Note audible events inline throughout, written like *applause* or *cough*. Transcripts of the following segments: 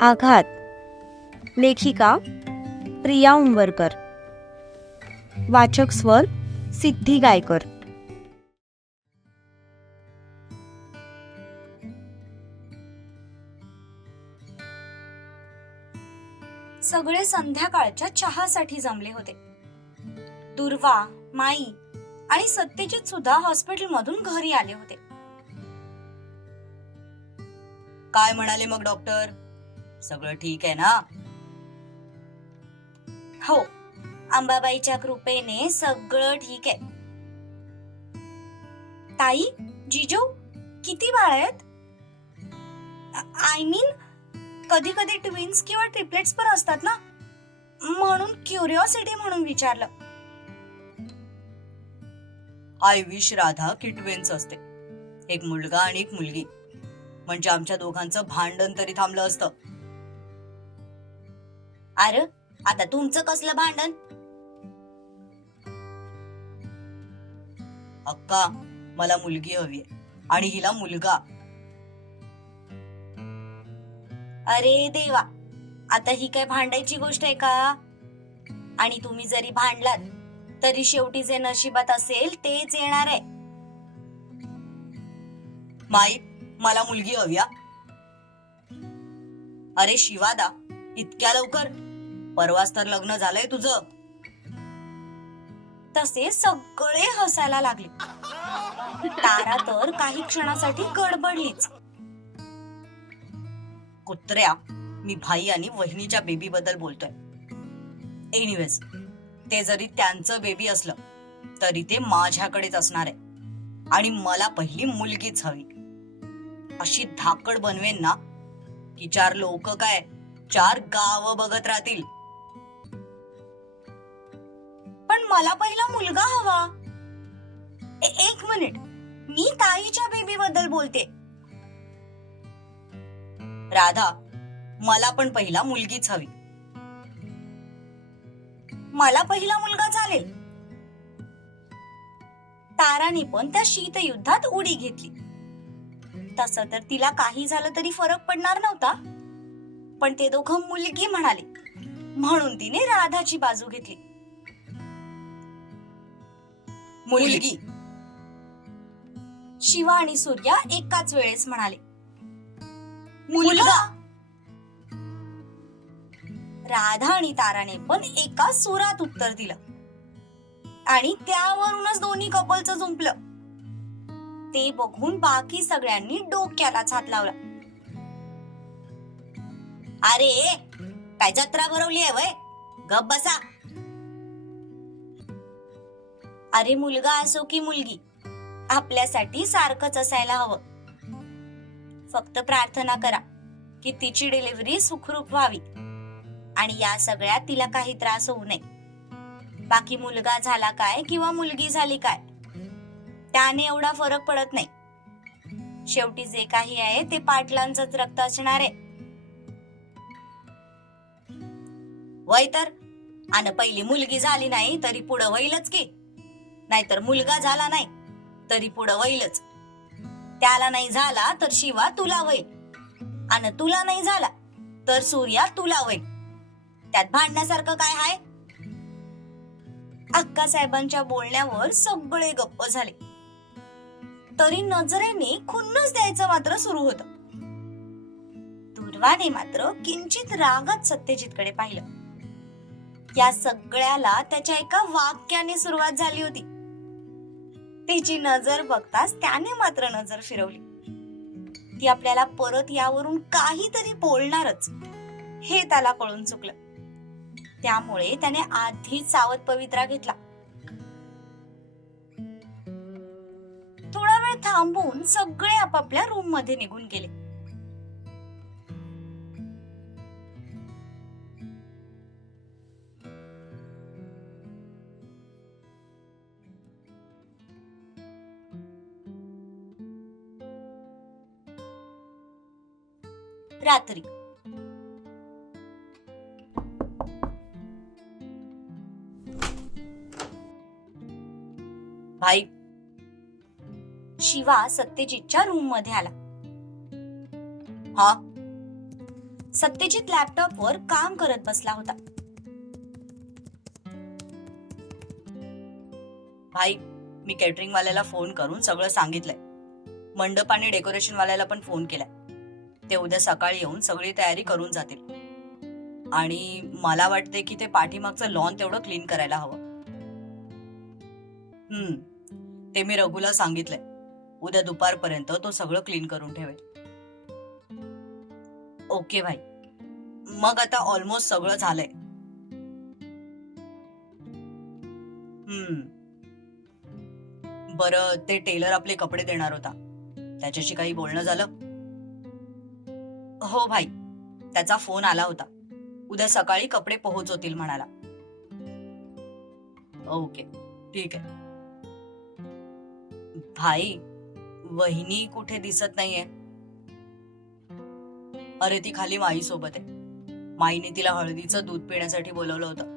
आघात. लेखिका प्रिया उंबरकर. वाचक स्वर सिद्धी गायकर. सगळे संध्याकाळच्या चहासाठी जमले होते. दुर्वा माई आणि सत्यजित सुद्धा हॉस्पिटलमधून घरी आले होते. काय म्हणाले मग डॉक्टर? सगळं ठीक आहे ना? हो अंबाबाईच्या कृपेने सगळं ठीक आहे. ताई जिजू किती बाळ आहेत? आय मीन कधी कधी ट्विन्स किंवा ट्रिपलेट्स पण असतात ना? म्हणून क्युरिओसिटी म्हणून विचारलं. आय विश राधा की ट्विन्स असते. एक मुलगा आणि एक मुलगी. म्हणजे आमच्या दोघांचं भांडण तरी थांबलं असतं. अरे आता तुमचं कसलं भांडण? अक्का मला मुलगी हवी आणि हिला मुलगा. अरे देवा आता ही काय भांडायची गोष्ट आहे का? आणि तुम्ही जरी भांडलात तरी शेवटी जे नशिबात असेल तेच येणार आहे. माई मला मुलगी हवी अरे शिवादा इतक्या लवकर? परवाच तर लग्न झालंय तुझं. तसे सगळे हसायला लागले. तारा तर काही क्षणासाठी गडबडलीच. कुत्र्या मी भाई आणि वहिनीच्या बेबी बद्दल बोलतोय. एनिवेज ते जरी त्यांचं बेबी असलं तरी ते माझ्याकडेच असणार आहे. आणि मला पहिली मुलगीच हवी. अशी धाकड बनवेन ना की चार लोक काय चार गाव बघत राहतील. मला पहिला मुलगा हवा. ए- एक मिनिट मी ताईच्या बेबी बद्दल बोलते. राधा मला पण पहिला मुलगीच हवी. मला पहिला मुलगा चालेल. ताराने पण त्या शीतयुद्धात उडी घेतली. तस तर तिला काही झालं तरी फरक पडणार नव्हता. पण ते दोघं मुलगी म्हणाले. म्हणून तिने राधाची बाजू घेतली. मुलगी. शिवा आणि सूर्या एकाच वेळेस म्हणाले मुलगा. राधा आणि ताराने पण एका सुरात उत्तर दिलं. आणि त्यावरूनच दोन्ही कपलचं जुंपलं. ते बघून बाकी सगळ्यांनी डोक्यालाच हात लावला. अरे काय जत्रा भरवली आहे वय. गप बसा. अरे मुलगा असो की मुलगी आपल्यासाठी सारखंच असायला हवं. फक्त प्रार्थना करा की तिची डिलिव्हरी सुखरूप व्हावी आणि या सगळ्यात तिला काही त्रास होऊ नये. बाकी मुलगा झाला काय किंवा मुलगी झाली काय त्याने एवढा फरक पडत नाही. शेवटी जे काही आहे ते पाटलांचंच रक्त असणार आहे. वय तर आणि पहिली मुलगी झाली नाही तरी पुढं होईलच की. नाहीतर मुलगा झाला नाही तरी पुढं होईलच. त्याला नाही झाला तर शिवा तुला होईल. आणि तुला नाही झाला तर सूर्या तुला होईल. त्यात भांडण्यासारखं काय आहे अक्का साहेबांच्या बोलण्यावर सगळे गप्प झाले. तरी नजरेने खुन्नस द्यायचं मात्र सुरू होत. दुर्वाने मात्र किंचित रागात सत्यजितकडे पाहिलं. या सगळ्याला त्याच्या एका वाक्याने सुरुवात झाली होती. तिची नजर बघताच त्याने मात्र नजर फिरवली. ती आपल्याला परत यावरून काहीतरी बोलणारच. हे त्याला कळून चुकलं. त्यामुळे त्याने आधीच सावध पवित्रा घेतला. थोडा वेळ थांबून सगळे आपापल्या रूममध्ये निघून गेले. रात्री. भाई. शिवा सत्यजितच्या रूममध्ये आला. हा? सत्यजित लॅपटॉप वर काम करत बसला होता. भाई मी कॅटरिंग वाल्याला फोन करून सगळं सांगितलंय. मंडप आणि डेकोरेशन वाल्याला पण फोन केलाय. ते उद्या सकाळी येऊन सगळी तयारी करून जातील. आणि मला वाटते की ते पाठीमागचं लॉन तेवढं क्लीन करायला हवं. हम्म. ते मी रघुला सांगितलंय. उद्या दुपारपर्यंत तो सगळं क्लीन करून ठेवेल. ओके भाई मग आता ऑलमोस्ट सगळं झालंय. हम्म. बरं ते टेलर आपले कपडे देणार होता. त्याच्याशी काही बोलणं झालं? हो भाई त्याचा फोन आला होता. उद्या सकाळी कपडे पोहोचवतील म्हणाला. ओके ठीक आहे. भाई वहिनी कुठे दिसत नाहीये? अरे ती खाली माई सोबत आहे. माईने तिला हळदीचं दूध पिण्यासाठी बोलवलं होतं.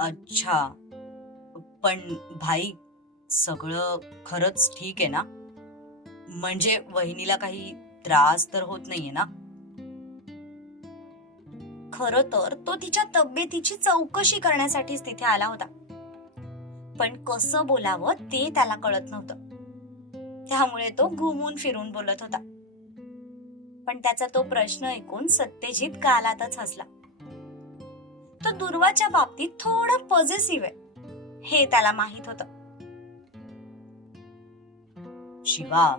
अच्छा पण भाई सगळं खरंच ठीक आहे ना? म्हणजे वहिनीला काही त्रास तर होत नाहीये ना? खर तर तो तिच्या तब्येतीची चौकशी करण्यासाठीच तिथे आला होता. पण कसं बोलावं ते त्याला कळत नव्हतं. त्यामुळे तो घुमून फिरून बोलत होता. पण त्याचा तो प्रश्न ऐकून सत्यजित गालातच हसला. तो दुर्वाच्या बाबतीत थोडा पॉझिटिव्ह आहे हे त्याला माहीत होतं. शिवा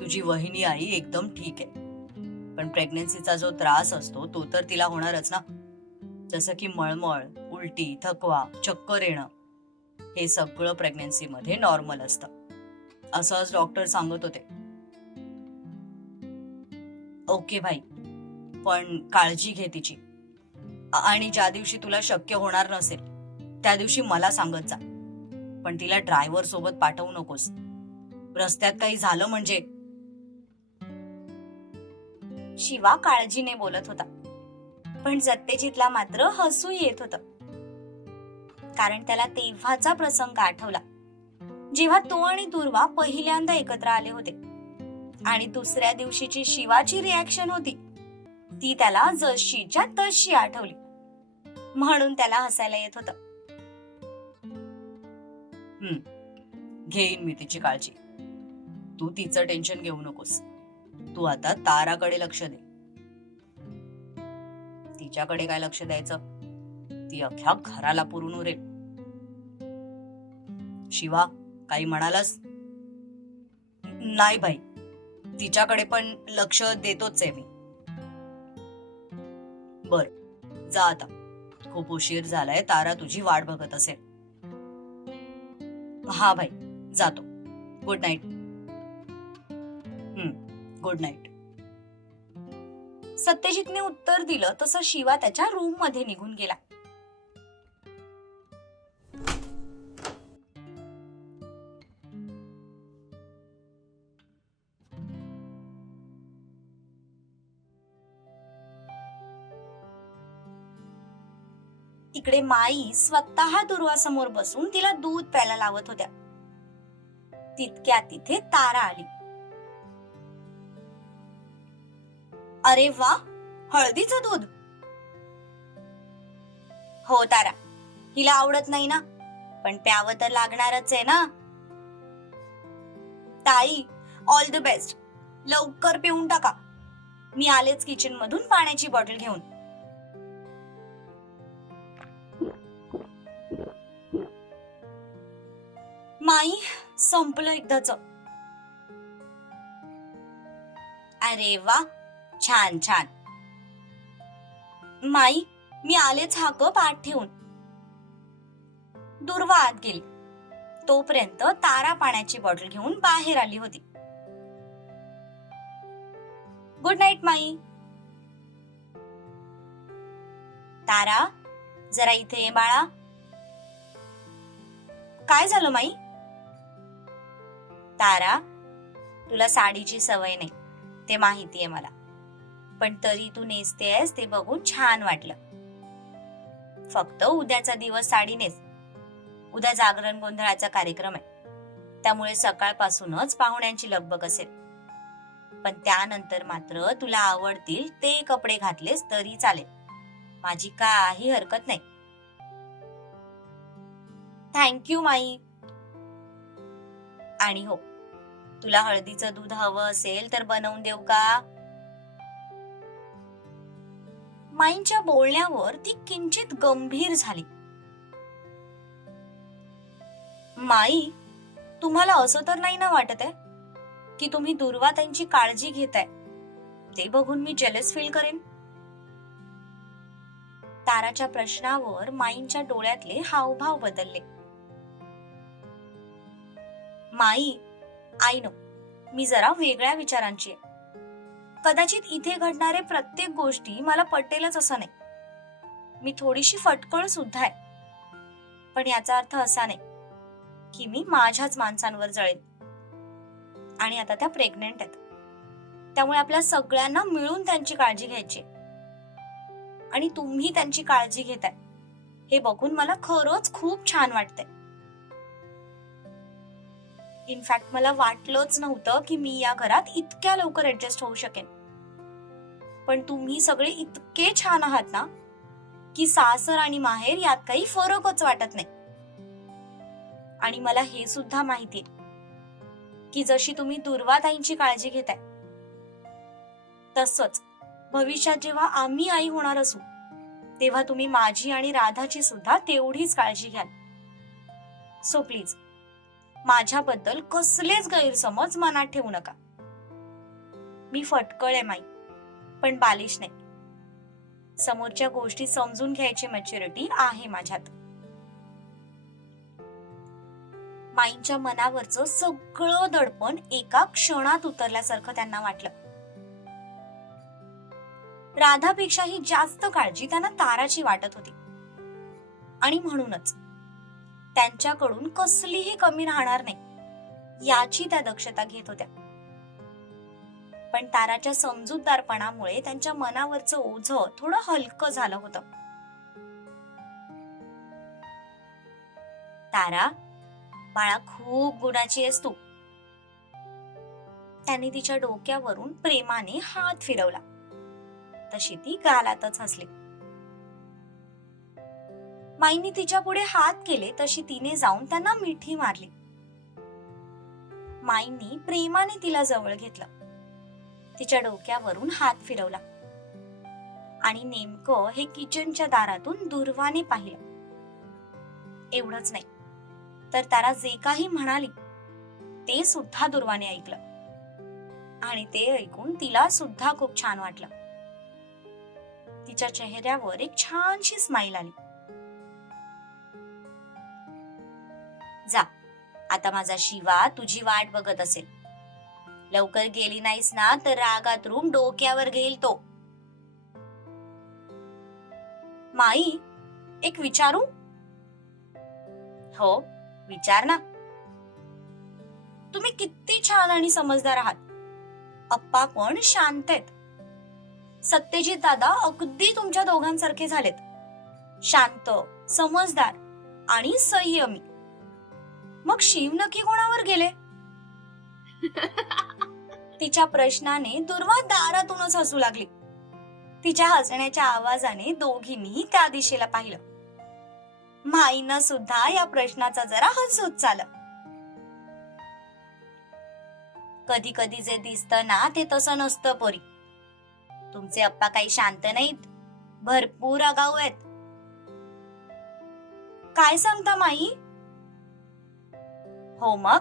तुझी वहिनी आई एकदम ठीक आहे. पण प्रेग्नेन्सीचा जो त्रास असतो तो तर तिला होणारच ना. जसं की मळमळ उलटी थकवा चक्कर येणं हे सगळं प्रेग्नन्सीमध्ये नॉर्मल असतं. असंच डॉक्टर सांगत होते. ओके भाई पण काळजी घे तिची. आणि ज्या दिवशी तुला शक्य होणार नसेल त्या दिवशी मला सांगत जा. पण तिला ड्रायव्हर सोबत पाठवू नकोस. रस्त्यात काही झालं म्हणजे? शिवा काळजीने बोलत होता. पण सत्यजितला मात्र हसू येत होत. कारण त्याला तेव्हाचा प्रसंग आठवला. जेव्हा तो आणि दुर्वा पहिल्यांदा एकत्र आले होते. आणि दुसऱ्या दिवशीची शिवाची रिॲक्शन होती. ती त्याला जशीच्या तशी आठवली. म्हणून त्याला हसायला येत होत. घेईन मी तिची काळजी. तू तिचं टेन्शन घेऊ नकोस. तू आता ताराकडे लक्ष दे. तिच्याकडे काय लक्ष द्यायचं? ती अख्ख्या घराला पुरून उरेल. शिवा काही म्हणालास? नाही भाई तिच्याकडे पण लक्ष देतोच आहे मी. बर जा आता. खूप उशीर झालाय तारा तुझी वाट बघत असेल. हा भाई जातो. गुड नाईट गुड नाईट सत्यजितने उत्तर दिलं तसं शिवा त्याच्या रूममध्ये निघून गेला. इकडे माई स्वतः दुर्वासमोर बसून तिला दूध प्यायला लावत होत्या. तितक्या तिथे तारा आली. अरे वा हळदीचं दूध. हो तारा हिला आवडत नाही ना? पण प्यावं तर लागणारच आहे ना? ताई ऑल द बेस्ट लवकर पिऊन टाका. मी आलेच किचन मधून पाण्याची बॉटल घेऊन. माई संपलं एकदाच. अरे वा छान छान. माई मी आलेच हा कप आत ठेवून. दुर्वा आत गेली. तोपर्यंत तारा पाण्याची बॉटल घेऊन बाहेर आली होती. गुड नाईट माई. तारा जरा इथे ये बाळा. काय झालं माई? तारा तुला साडीची सवय नाही ते माहिती आहे मला. पण तरी तू नेसते आहेस ते बघून छान वाटलं. फक्त उद्याचा दिवस साडी नेस. उद्या जागरण गोंधळाचा कार्यक्रम आहे. त्यामुळे सकाळपासूनच पाहुण्यांची लगबग असेल. पण त्यानंतर मात्र तुला आवडतील ते कपडे घातलेस तरी चालेल. माझी काही हरकत नाही. थँक्यू माई. आणि हो तुला हळदीचं दूध हवं असेल तर बनवून देऊ का? माईंच्या बोलण्यावर ती किंचित गंभीर झाली. माई तुम्हाला असं तर नाही ना वाटत आहे की तुम्ही दुर्वा त्यांची काळजी घेताय? ते बघून मी जेलस फील करेन. ताराच्या प्रश्नावर माईंच्या डोळ्यातले हावभाव बदलले. माई आय नो मी जरा वेगळ्या विचारांची आहे. कदाचित इथे घडणारे प्रत्येक गोष्टी मला पटेलच असं नाही. मी थोडीशी फटकळ सुद्धा आहे. पण याचा अर्थ असा नाही की मी माझ्याच माणसांवर जळेन. आणि आता त्या प्रेग्नेंट आहेत. त्यामुळे आपल्या सगळ्यांना मिळून त्यांची काळजी घ्यायची आणि तुम्ही त्यांची काळजी घेताय. हे बघून मला खरंच खूप छान वाटतंय. इनफॅक्ट मला वाटलंच नव्हतं की मी या घरात इतक्या लवकर ऍडजस्ट होऊ शकेन. पण तुम्ही सगळे इतके छान आहात ना की सासर आणि माहेर यात काही फरकच वाटत नाही. आणि मला हे सुद्धा माहितीये की जशी तुम्ही दुर्वाताईंची काळजी घेताय तसंच भविष्यात जेव्हा आम्ही आई होणार असू तेव्हा तुम्ही माझी आणि राधाची सुद्धा तेवढीच काळजी घ्याल. सो प्लीज माझ्याबद्दल कसलेच गैरसमज मनात ठेवू नका. मी फटकळ आहे माई पण बालिश नाही. समोरच्या गोष्टी समजून घ्यायची मॅच्युरिटी आहे माझ्यात. माईंच्या मनावरचं सगळं दडपण एका क्षणात उतरल्यासारखं त्यांना वाटलं. राधापेक्षाही जास्त काळजी त्यांना ताराची वाटत होती. आणि म्हणूनच त्यांच्याकडून कसलीही कमी राहणार नाही. याची त्या दक्षता घेत होत्या. पण ताराच्या समजूतदारपणामुळे त्यांच्या मनावरचं ओझ थोडं हलकं झालं होतं. तारा बाळा खूप गुणाची आहेस तू. त्यांनी तिच्या डोक्यावरून प्रेमाने हात फिरवला. तशी ती गालातच हसली. माईंनी तिच्या पुढे हात केले तशी तिने जाऊन त्यांना मिठी मारली. माईंनी प्रेमाने तिला जवळ घेतलं. तिच्या डोक्यावरून हात फिरवला. आणि नेमकं हे किचनच्या दारातून दुर्वाने पाहिलं. एवढंच नाही तर तारा जे काही म्हणाली ते सुद्धा दुर्वाने ऐकलं. आणि ते ऐकून तिला सुद्धा खूप छान वाटलं. तिच्या चेहऱ्यावर एक छानशी स्माईल आली. जा. आता माझा शिवा तुझी वाट बघत असेल. लवकर गेली नाहीस ना तर रागात रूम डोक्यावर घेईल तो. माई एक विचारू? हो विचार ना. तुम्ही किती छान आणि समजदार आहात. अप्पा पण शांत आहेत. सत्यजित दादा अगदी तुमच्या दोघांसारखे झालेत. शांत समजदार आणि संयमी. मग शिव नक्की कोणावर गेले? *laughs* तिच्या प्रश्नाने दुर्वा दारातूनच हसू लागली. तिच्या हसण्याच्या आवाजाने दोघींनी त्या दिशेला पाहिलं. माईनं सुद्धा या प्रश्नाचा जरा हसूच चाल कधी कधी जे दिसतं ना ते तसं नसतं पोरी. तुमचे अप्पा काही शांत नाहीत. भरपूर आगाऊ आहेत. काय सांगता माई? हो मग?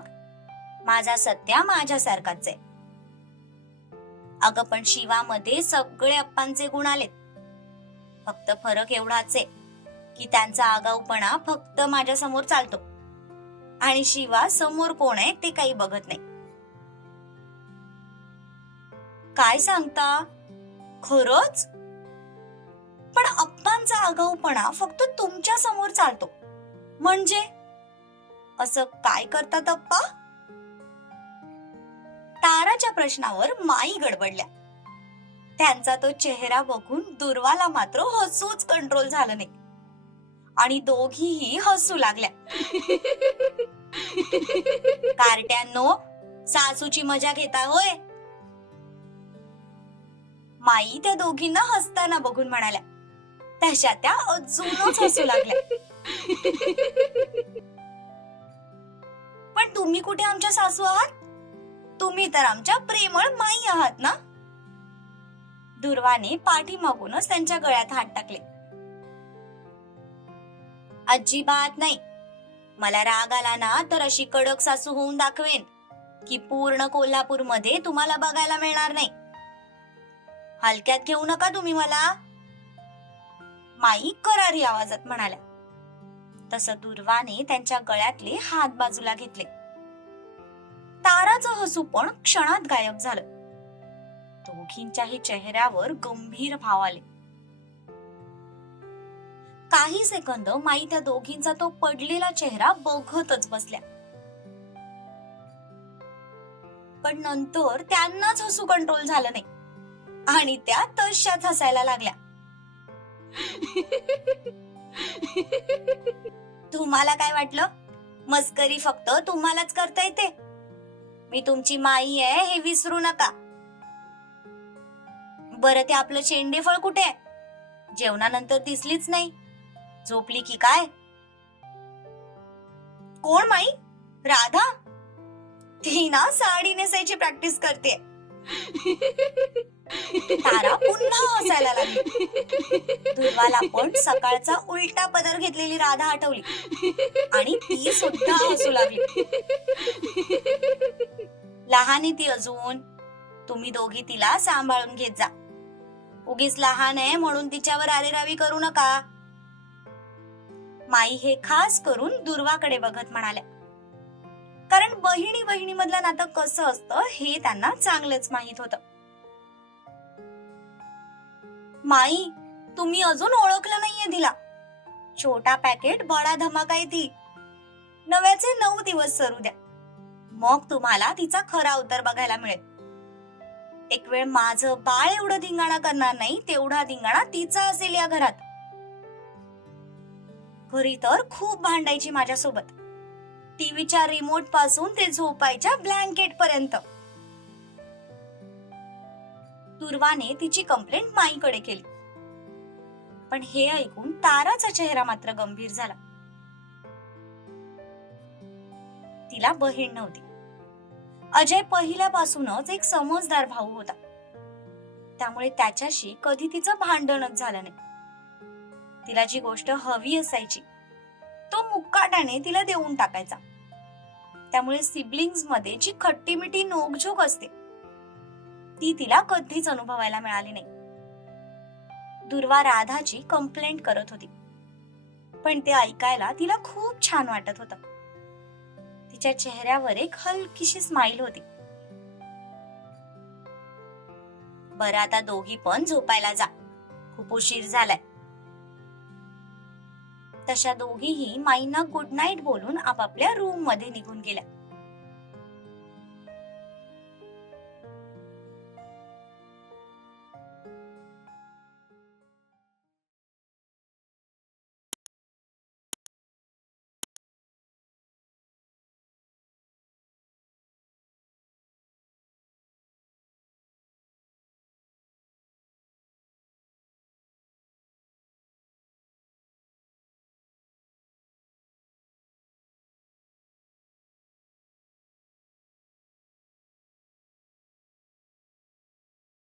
माझा सत्या माझ्यासारखाच आहे. अगं पण शिवामध्ये सगळे अप्पांचे गुण आलेत. फक्त फरक एवढाच आहे की त्यांचा आगाऊपणा फक्त माझ्यासमोर चालतो. आणि शिवा समोर कोण आहे ते काही बघत नाही. काय सांगता? खरच? पण अप्पांचा आगाऊपणा फक्त तुमच्यासमोर चालतो. म्हणजे? असं काय करतात अप्पा? ताराच्या प्रश्नावर माई गडबडल्या. त्यांचा तो चेहरा बघून दुर्वाला मात्र हसूच कंट्रोल झालं नाही. आणि दोघीही हसू लागल्या. कार्ट्यांनो सासूची मजा घेता होय. माई त्या दोघींना हसताना बघून म्हणाल्या तशा त्या अजूनच हसू लागल्या. तुम्ही कुठे आमच्या सासू आहात? तुम्ही तर आमच्या प्रेमळ माई आहात ना? दुर्वाने पाठीमागूनच त्यांच्या गळ्यात हात टाकले. अजिबात नाही. मला राग आला ना तर अशी कडक सासू होऊन दाखवेन की पूर्ण कोल्हापूरमध्ये तुम्हाला बघायला मिळणार नाही. हलक्यात घेऊ नका तुम्ही मला. माई करारी आवाजात म्हणाल्या. तसं दुर्वाने त्यांच्या गळ्यातले हात बाजूला घेतले. ताराचं हसू पण क्षणात गायब झालं. दोघींच्याही चेहऱ्यावर गंभीर भाव आले. काही सेकंद माई त्या दोघींचा तो पडलेला चेहरा बघतच बसल्या. पण नंतर त्यांनाच हसू कंट्रोल झालं नाही. आणि त्या तशाच हसायला लागल्या. तुम्हाला काय वाटलं? मस्करी फक्त तुम्हालाच करता येते. मी तुमची माई आहे हे विसरू नका. बरं ते आपलं शेंडे फळ कुठे आहे? जेवणानंतर दिसलीच नाही. झोपली की काय? कोण माई? राधा? ती ना साडी नेसायची प्रॅक्टिस करते. तारा पुन्हा हसायला लागली. दुर्वाला पण सकाळचा उलटा पदर घेतलेली राधा आठवली. आणि ती सुद्धा हसू लागली. लहान आहे ती अजून. तुम्ही दोघी तिला सांभाळून घेत जा. उगीच लहान आहे म्हणून तिच्यावर आरेरावी करू नका. माई हे खास करून दुर्वाकडे बघत म्हणाल्या. कारण बहिणी बहिणी मधलं नातं कसं असतं हे त्यांना चांगलंच माहीत होतं. माई तुम्ही अजून ओळखलं नाहीये तिला. छोटा पॅकेट बडा धमाका आहे ती. नव्याचे नऊ दिवस सरू द्या. मग तुम्हाला तिचा खरा उतर बघायला मिळेल. एक वेळ माझं बाळ एवढं धिंगाणा करणार नाही तेवढा धिंगाणा तिचा असेल या घरात. घरी तर खूप भांडायची माझ्यासोबत. टीव्हीच्या रिमोटपासून ते झोपायच्या ब्लँकेट पर्यंत. दुर्वाने तिची कंप्लेंट माईकडे केली. पण हे ऐकून ताराचा चेहरा मात्र गंभीर झाला. तिला बहीण नव्हती. अजय पहिल्यापासूनच एक समजदार भाऊ होता. त्यामुळे त्याच्याशी कधी तिचं भांडणच झालं नाही. तिला जी गोष्ट हवी असायची तो मुक्काटाने तिला देऊन टाकायचा. त्यामुळे सिबलिंग्समध्ये जी खट्टीमिठी नोकझोक असते ती तिला कधीच अनुभवायला मिळाली नाही. दुर्वा राधाची कंप्लेंट करत होती. पण ते ऐकायला तिला खूप छान वाटत होतं. तिच्या चेहऱ्यावर एक हलकीशी स्माइल होती. बरं आता दोघी पण झोपायला जा. खूप उशीर झालाय. तशा दोघीही माईंना गुड नाईट बोलून आपापल्या रूममध्ये निघून गेल्या.